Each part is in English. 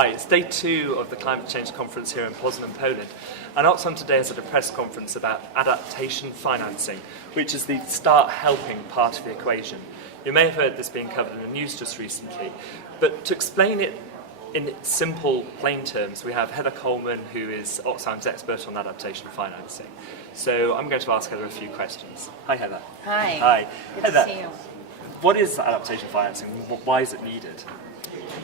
Hi, it's day 2 of the Climate Change Conference here in Poznań, Poland. And Oxfam today is at a press conference about adaptation financing, which is the start helping part of the equation. You may have heard this being covered in the news just recently, but to explain it in simple, plain terms, we have Heather Coleman, who is Oxfam's expert on adaptation financing. So I'm going to ask Heather a few questions. Hi, Heather. Hi. Hi. Good Heather, to see you. what is adaptation financing? Why is it needed?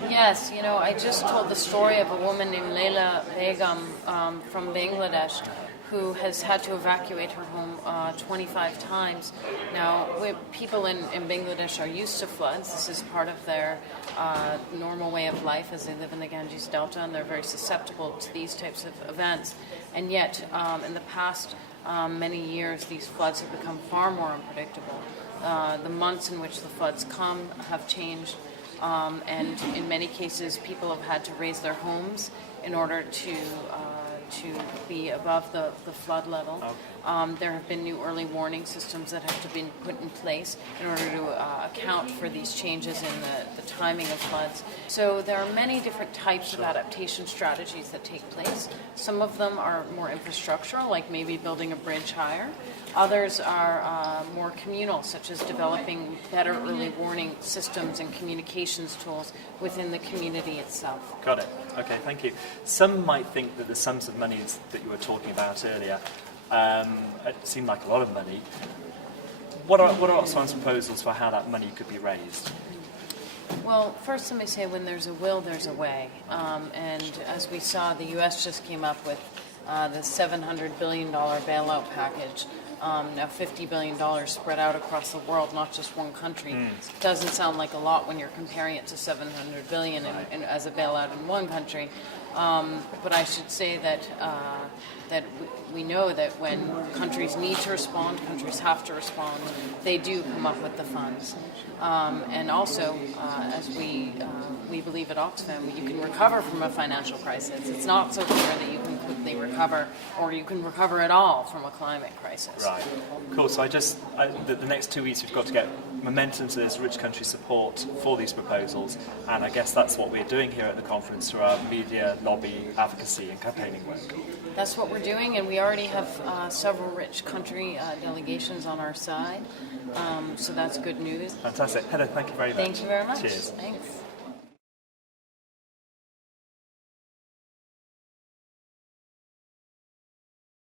Yes, I just told the story of a woman named Leila Begum from Bangladesh who has had to evacuate her home 25 times. Now, people in Bangladesh are used to floods. This is part of their normal way of life as they live in the Ganges Delta, and they're very susceptible to these types of events. And yet, in the past many years, these floods have become far more unpredictable. The months in which the floods come have changed. And in many cases, people have had to raise their homes in order to be above the flood level. There have been new early warning systems that have to be put in place in order to account for these changes in the timing of floods. So there are many different types of adaptation strategies that take place. Some of them are more infrastructural, like maybe building a bridge higher. Others are more communal, such as developing better early warning systems and communications tools within the community itself. Got it. Okay, thank you. Some might think that the sums of money that you were talking about earlier seem like a lot of money. What are Oxfam's proposals for how that money could be raised? Well, first let me say, when there's a will, there's a way. And as we saw, the U.S. just came up with the $700 billion bailout package. Now $50 billion spread out across the world, not just one country. Doesn't sound like a lot when you're comparing it to $700 billion as a bailout in one country. But I should say that we know that when countries need to respond, countries have to respond, they do come up with the funds. And also, as we believe at Oxfam, you can recover from a financial crisis. It's not so clear that you can quickly recover, or you can recover at all from a climate crisis. Right. Cool. So the next 2 weeks we've got to get momentum to this rich country support for these proposals, and I guess that's what we're doing here at the conference through our media, lobby, advocacy and campaigning work. That's what we're doing, and we already have several rich country delegations on our side, so that's good news. Fantastic. Heather, thank you very much. Thank you very much. Cheers. Thanks.